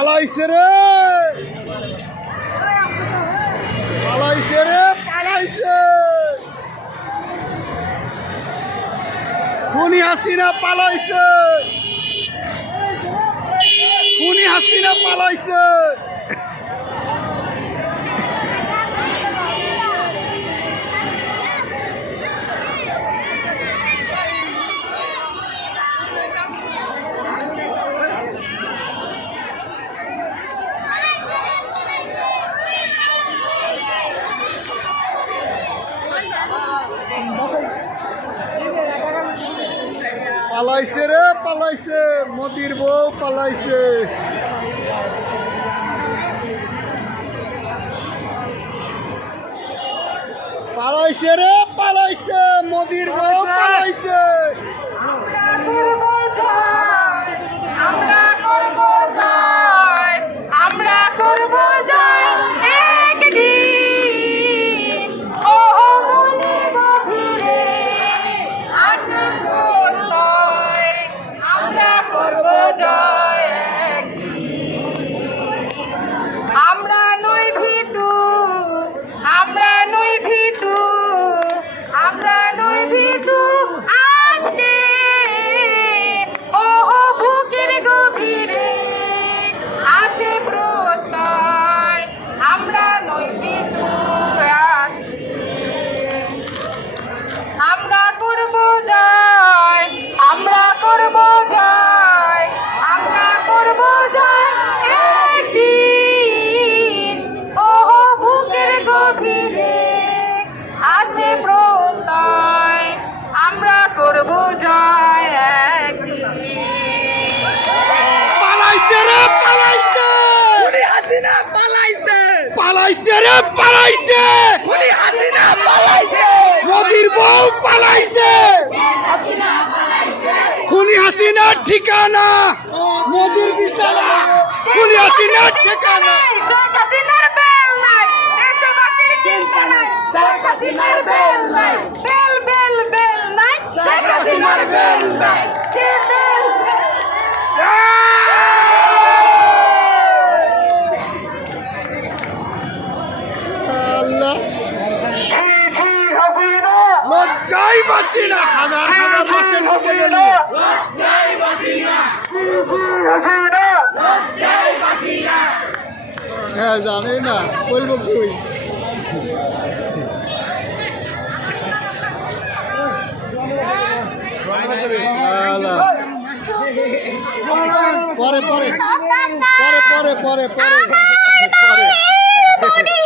পালাইছে রে পালাইছে রে পালাইছে খুনি হাসিনা পালাইছে খুনি হাসিনা পালাইছে পালাইছে রে পালাইছে মোদির বউ পালাইছে পালাইছে রে পালাইছে মোদির বউ পালাইছে পালাইছে রে পালাইছে খুনি হাসিনা পালাইছে মোদির বউ পালাইছে খুনি হাসিনার ঠিকানা মোদির বিছানা খুনি হাসিনার ঠিকানা লজ্জাই বাঁচি না হাজার হাজার মাসের মধ্যে গেলে হ্যাঁ জানে না বলবো কি পরে পরে পরে পরে পরে পরে পরে